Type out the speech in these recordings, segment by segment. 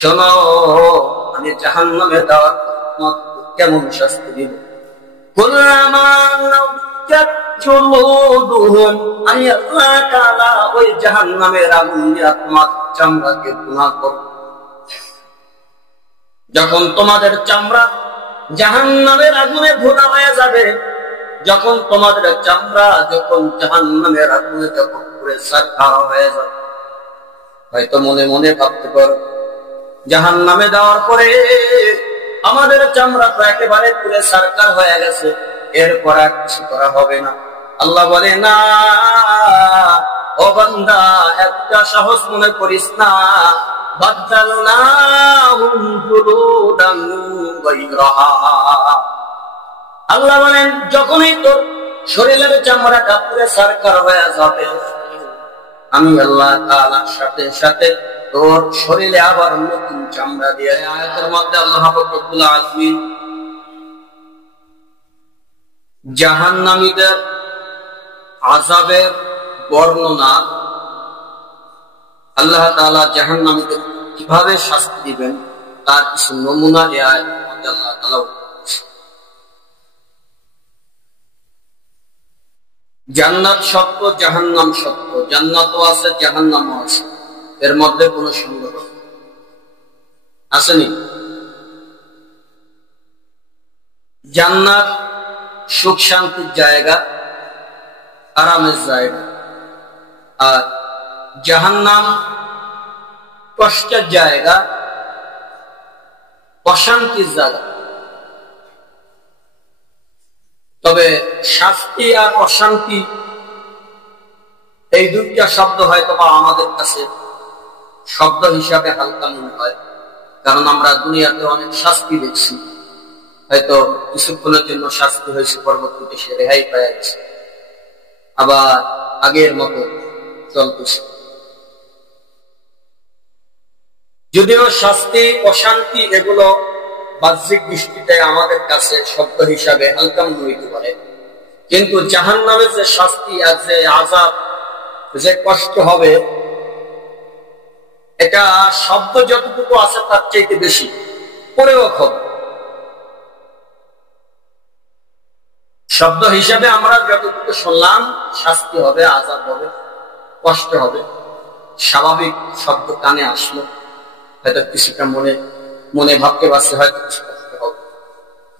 শোনো, আমি জাহান্নামে দেওয়ার কেমন শাস্তি দিব। আমি আল্লাহ তাআলা ওই জাহান্নামের আগুন দিয়ে তোমার চামড়াকে গুনাহ করব। যখন তোমাদের চামড়া জাহান্নামের আগুনে ভুনা হয়ে যাবে, যখন তোমাদের চামড়া যখন জাহান্নামের আগুনে যখন পুড়ে ছারখার হয়ে যাবে, হয়তো মনে মনে ভাবতে পারো জাহান্নামে দেওয়ার পরে আমাদের চামড়া তো একেবারে পুড়ে ছারখার হয়ে গেছে, এরপর আর কিছু করা হবে না। আল্লাহ বলে, না ও বান্দা, একটা সাহস মনে করিস না, বাদদালনাহুম জুলুদান গায়রাহা। আল্লাহ বলেন, যখনই তোর শরীরের চামড়াটা পুড়ে ছারখার হয়ে যাবে, আমি আল্লাহ তাআলার সাথে সাথে তোর শরীরে আবার নতুন চামড়া দিয়ে। আয়াতের মধ্যে আল্লাহ পাক রব্বুল আলামিন জাহান্নামীদের আযাবের বর্ণনা, আল্লাহ তাআলা জাহান্নামীদের কিভাবে শাস্তি দিবেন তার কিছু নমুনা এই আয়াতের মধ্যে আল্লাহ তাআলা বলেছেন। জান্নাত সত্য, জাহান্নাম সত্য। জান্নাতও আছে, জাহান্নামও আছে, এর মধ্যে কোনো সন্দেহ আসেনি। জান্নাত সুখ শান্তির জায়গা, আরামের জায়গা, আর জাহান্নাম কষ্টের জায়গা, অশান্তির জায়গা। তবে শাস্তি আর অশান্তি এই দুইটা শব্দ হয়তো বা আমাদের কাছে শব্দ হিসাবে হালকা মনে হয়, কারণ আমরা দুনিয়াতে অনেক শাস্তি দেখছি। হয়তো কিছুক্ষণের জন্য শাস্তি হয়েছে, পরবর্তীতে সে রেহাই পেয়ে গেছে, আবার আগের মতো চলতেছে। যদিও শাস্তি অশান্তি এগুলো বাহ্যিক দৃষ্টিতে আমাদের কাছে শব্দ হিসাবে হালকা মনে হইতে পারে, কিন্তু জাহান্নামের যে শাস্তি আর যে আযাব, যে কষ্ট হবে, এটা শব্দ যতটুকু আছে তার চাইতে বেশি পরেও হবে। শব্দ হিসাবে আমরা যতটুকু শুনলাম, শাস্তি হবে, আযাব হবে, কষ্ট হবে, স্বাভাবিক শব্দ কানে আসলো, হয়তো কিছুটা মনে মনে ভাবতে পারছে হয়তো কিছু কষ্ট হবে,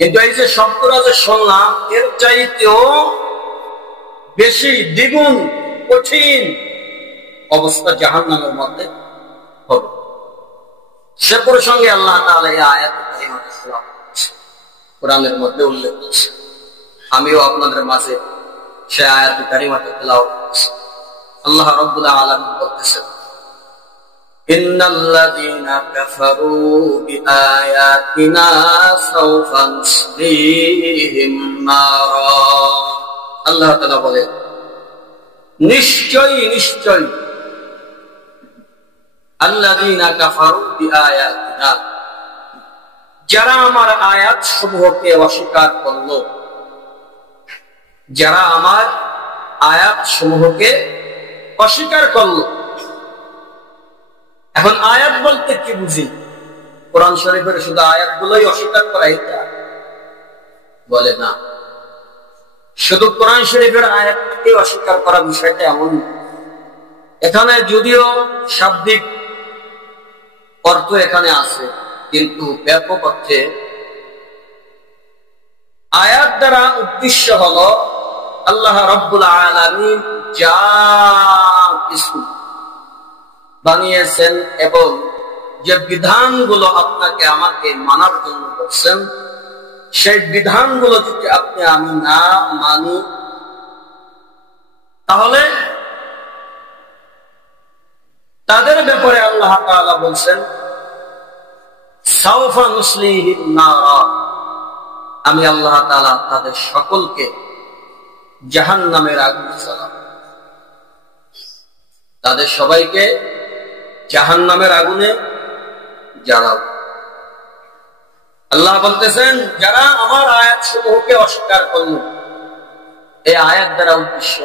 কিন্তু এই যে শব্দটা যে শুনলাম, এর চাইতেও বেশি দ্বিগুণ কঠিন অবস্থা জাহান্নামের মধ্যে হবে। সে প্রসঙ্গে আল্লাহ তাআলা এই আয়াতে কারিমাতে কোরআনের মধ্যে উল্লেখ করেছেন। আমিও আপনাদের মাঝে সে আয়াতে কারিমাতে তেলাওয়াত করছি। আল্লাহ রাব্বুল আলামিন বলতেছেন, ইন্নাল্লাযীনা কাফারু বিআয়াতিনা সাওফা নুসলিহিম নারা। আল্লাহ তাআলা বলেন, নিশ্চয়ই নিশ্চয়ই আল্লাযীনা কাফারু বিআয়াতিনা, যারা আমার আয়াত সমূহকে অস্বীকার করল, যারা আমার আয়াত সমূহকে অস্বীকার করল। এখন আয়াত বলতে কি বুঝি? কোরআন শরীফের শুধু আয়াতগুলোই অস্বীকার করা এটা বলে না, শুধু কোরআন শরীফের আয়াতকে অস্বীকার করা বিষয়টা এমন। এখানে যদিও শাব্দিক অর্থ এখানে আছে, কিন্তু ব্যাপক অর্থে আয়াত দ্বারা উদ্দেশ্য হলো আল্লাহ রাব্বুল আলামিন যা কিছু বানিয়েছেন এবং যে বিধানগুলো আপনাকে আমাকে মানার জন্য বলছেন, সেই বিধানগুলো যদি আপনি আমি না মানি, তাহলে তাদের ব্যাপারে আল্লাহ তাআলা বলছেন, সাওফা নুসলিহিম নারা, আমি আল্লাহ তাআলা তাদের সকলকে জাহান্নামের আগুনে জ্বালাবো। তাদের সবাইকে জাহান্নামের আগুনে জ্বালাবো। আল্লাহ বলতেছেন, যারা আমার আয়াত সমূহকে অস্বীকার করল। এই আয়াত দ্বারা উদ্দেশ্য,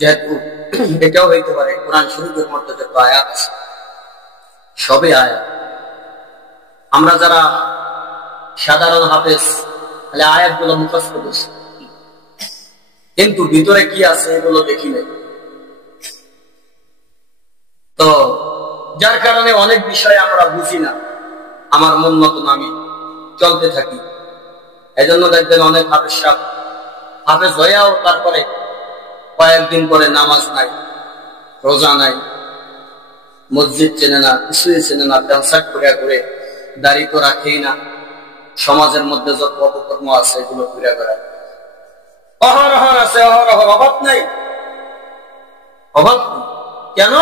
যেহেতু এটাও হইতে পারে কোরআন শরীফের মধ্যে যত আয়াত আছে সবই আয়াত, আমরা যারা সাধারণ হাফেজ তাহলে আয়াতগুলো মুখস্থ করছি, কিন্তু ভিতরে কি আছে এগুলো দেখি নাই। তো যার কারণে অনেক বিষয় আমরা বুঝি না, আমার মন মতন আমি চলতে থাকি। এজন্য দেখবেন অনেক হাফেজ হয়েও তারপরে কয়েকদিন পরে নামাজ নাই, রোজা নাই, মসজিদ চেনে না, কিছুই চেনে না, ব্যবসাট করে দাড়ি তো রাখেই না, সমাজের মধ্যে যত অপকর্ম আছে এগুলো ঘুরে বেড়ায়। অহরহ আছে, অহরহ, অভাব নাই, অভাব নেই। কেন?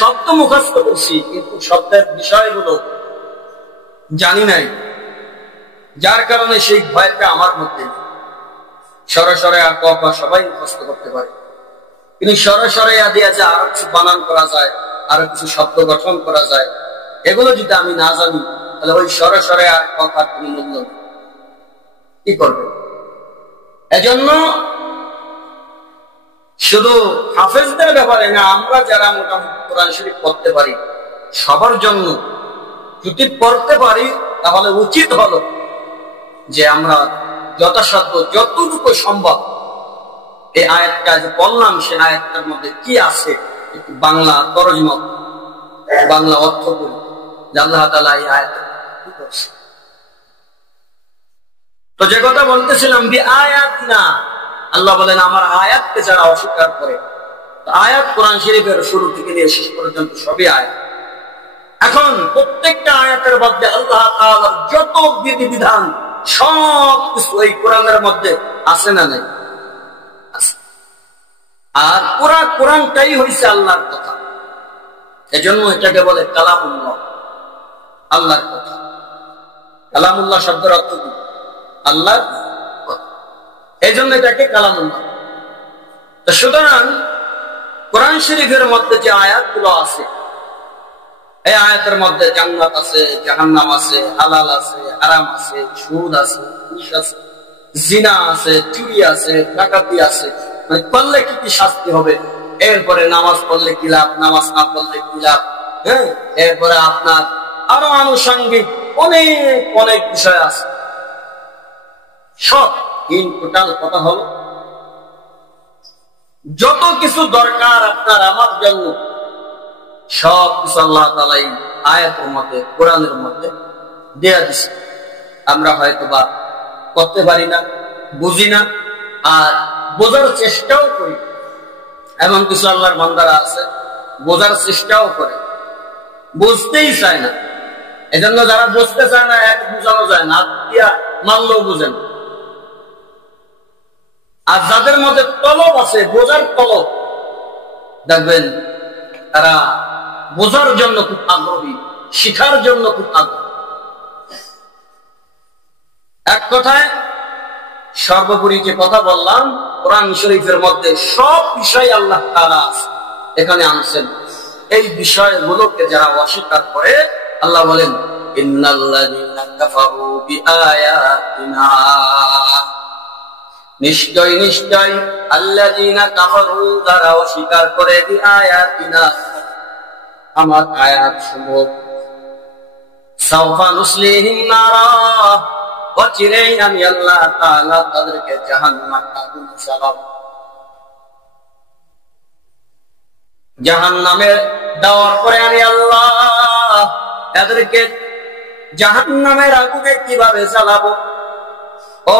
শব্দ মুখস্থ করছি কিন্তু শব্দের বিষয়গুলো জানি নাই, যার কারণে সেই ভয়টা আমার মধ্যে নেই। সরাসরি আর ক সবাই মুখস্থ করতে পারে, কিন্তু সরাসরি দিয়ে যে আরো কিছু বানান করা যায়, আরো কিছু শব্দ গঠন করা যায়, এগুলো যদি আমি না জানি তাহলে ওই সরাসরি আর কথার কোনো মূল্য নেই। কি করবে? এজন্য শুধু হাফেজদের ব্যাপারে না, আমরা যারা মোটামুটি কোরআন শরীফ পড়তে পারি সবার জন্য যদি পড়তে পারি তাহলে উচিত হলো যে আমরা যথাসাধ্য যতটুকু সম্ভব এই আয়াতটা যে বললাম সে আয়াতটার মধ্যে কি আছে একটু বাংলা তরজমা, বাংলা অর্থ করি যে আল্লাহ তাআলা এই আয়াতটা কি করছে। তো যে কথা বলতেছিলাম বি আয়াতিনা, আল্লাহ বলেন আমার আয়াতকে যারা অস্বীকার করে, আয়াত কোরআন শরীফের শুরু থেকে নিয়ে শেষ পর্যন্ত সবই আয়াত। এখন প্রত্যেকটা আয়াতের মধ্যে আল্লাহ তাআলার যত বিধিবিধান সব কিছু এই কোরআনের মধ্যে আছে না নাই? আর পুরা কোরআনটাই হয়েছে আল্লাহর কথা, এজন্য এটাকে বলে কালামুল্লাহ, আল্লাহর কথা। কালামুল্লাহ শব্দের অর্থ কি? আল্লাহর কথা, এই জন্য এটাকে কালামুল্লাহ। তো সুতরাং কোরআন শরীফের মধ্যে যে আয়াতগুলো আছে, এই আয়াতের মধ্যে জান্নাত আছে, জাহান্নাম আছে, হালাল আছে, হারাম আছে, সুদ আছে, ঘুষ আছে, জিনা আছে, চুরি আছে, ডাকাতি আছে, মানে করলে কি কি শাস্তি হবে, এরপরে নামাজ পড়লে কি লাভ, নামাজ না পড়লে কি লাভ, হ্যাঁ, এরপরে আপনার আরো আনুষঙ্গিক অনেক অনেক বিষয় আছে। সব ইন টোটাল কথা হলো যত কিছু দরকার আপনার আমার জন্য সব কিছু আল্লাহ তাআলা আয়াতের মধ্যে কোরআনের মধ্যে দেয়া দিছে। আমরা হয়তো বা করতে পারি না, বুঝি না, আর বোঝার চেষ্টাও করি। এমন কিছু আল্লাহর বান্দারা আছে বোঝার চেষ্টাও করে, বুঝতেই চায় না। এজন্য যারা বুঝতে চায় না এক বুঝানো যায় না, দিয়া মানলেও বুঝেন। আর যাদের মধ্যে তলব আছে, বোঝার তলব, দেখবেন তারা বোঝার জন্য খুব আগ্রহী, শিখার জন্য খুব আগ্রহী। এক কথায় সর্বোপরি যে কথা বললাম, কোরআন শরীফের মধ্যে সব বিষয় আল্লাহ তাআলা এখানে আনছেন। এই বিষয়গুলোকে যারা অস্বীকার করে আল্লাহ বলেন ইন্নাল্লাযীনা কাফারু বিআয়াতিনা, নিশ্চয় নিশ্চয় আল্লাযীনা কাফারু, যারা অস্বীকার করে বিআয়াতিনা, আমার আয়াত সমূহ, সাওফা নুসলিহিম নারা, অচিরেই আমি আল্লাহ তাআলা তাদেরকে জাহান্নামে আগুন জ্বালাবো। জাহান্নামে দেওয়ার পরে আমি আল্লাহ তাদেরকে জাহান্নামের আগুনে কিভাবে জ্বালাবো। ও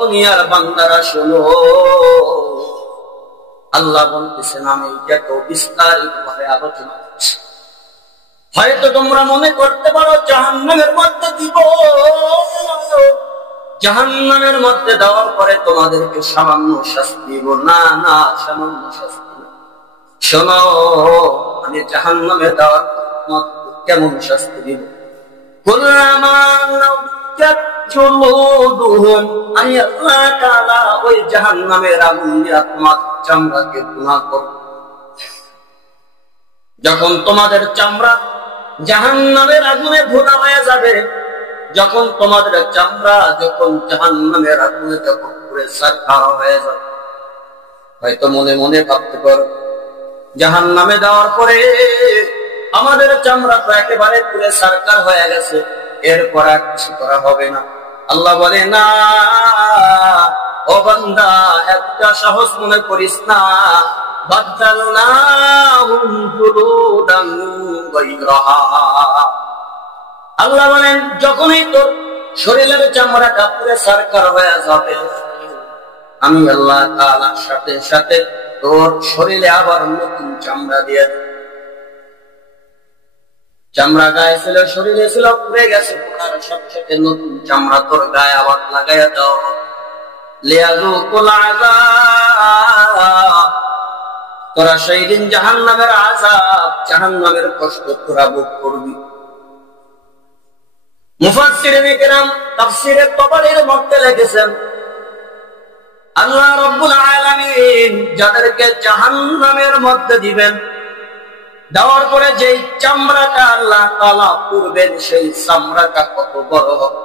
দুনিয়ার বান্দারা শোনো, আল্লাহ বলতেছেন আমি এটা তো বিস্তারিত ভাবে আলোচনা করছি। হয়তো তোমরা মনে করতে পারো জাহান্নামের মধ্যে দিব, জাহান্নামের মধ্যে দেওয়ার পরে তোমাদেরকে সামান্য শাস্তি দিব। না না, সামান্য শাস্তি না। শোনো, আমি জাহান্নামে দেওয়ার কেমন শাস্তি দিব। আমি আল্লাহ তাআলা ওই জাহান্নামের আগুন দিয়ে তোমার চামড়াকে গুনাহ করব। যখন তোমাদের চামড়া জাহান্নামের আগুনে ভুনা হয়ে যাবে, যখন তোমাদের চামড়া যখন জাহান্নামের আগুনে যখন পুড়ে ছারখার হয়ে যাবে, হয়তো মনে মনে ভাবতে পারো জাহান্নামে দেওয়ার পরে আমাদের চামড়া তো একেবারে পুরে সরকার হয়ে গেছে, এরপর আর কিছু করা হবে না। আল্লাহ বলে না, ও বান্দা একটা সাহস মনে করিস না, বাদদালনাহুম জুলুদান গায়রাহা। আল্লাহ বলেন যখনই তোর শরীরের চামড়াটা পুরে সরকার হয়ে যাবে, আমি আল্লাহ তাআলা সাথে সাথে তোর শরীরে আবার নতুন চামড়া দিয়ে দেব। চামড়া গায়ে ছিল, শরীরে ছিল, পুড়ে গেছে, পুরার সাথে সাথে নতুন চামড়া তোর গায়ে আবার লাগাইয়া দাও। লিয়াযুকুল আযাব, তোরা সেই দিন জাহান্নামের আযাব, জাহান্নামের কষ্ট তোরা ভোগ করবি। মুফাসসিরিনে কেরাম তাফসীরে তাবারীর মধ্যে লিখেছেন, আল্লাহ রাব্বুল আলামিন যাদেরকে জাহান্নামের মধ্যে দিবেন, দেওয়ার পরে যেই চামড়াটা আল্লাহ তাআলা পূর্বের সেই চামড়াটা কত বড় হবে।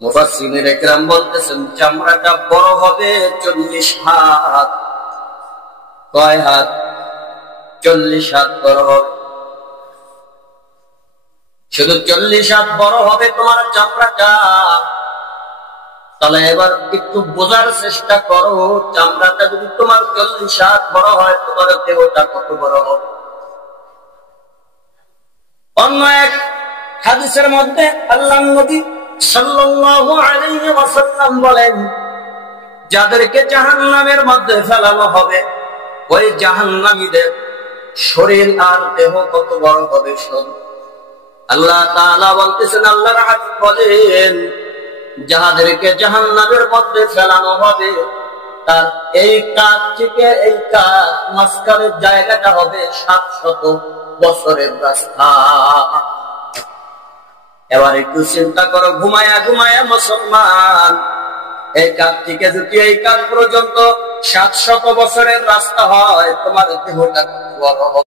মুফাসসিরিনে কেরাম বলতেছেন চামড়াটা বড় হবে 40 হাত। কয় হাত? 40 হাত বড় হবে। শুধু 40 হাত বড় হবে তোমার চামড়াটা। তাহলে এবার একটু বোঝার চেষ্টা করো, চামড়াটা যদি তোমার 40 হাত বড় হয়, তোমার দেহটা কত বড় হবে। অন্য এক হাদিসের মধ্যে আল্লাহর নবী সাল্লাল্লাহু আলাইহি ওয়াসাল্লাম বলেন, যাদেরকে জাহান্নামের মধ্যে ফেলানো হবে, ওই জাহান্নামীদের শরীর আর দেহ কত বড় হবে শোন। আল্লাহ তাআলা বলতেছেন, আল্লাহর হাবিব বলেন, যাদেরকে জাহান্নামের মধ্যে ফেলানো হবে, তার এই কাঁধ থেকে এই কাঁধ মাঝখানের জায়গাটা হবে 700 বছরের রাস্তা। এবার একটু চিন্তা করো, ঘুমায়া ঘুমায়া মুসলমান, এই কাঁধ থেকে যদি এই কাঁধ পর্যন্ত 700 বছরের রাস্তা হয়, তোমার দেহটা বড় হবে।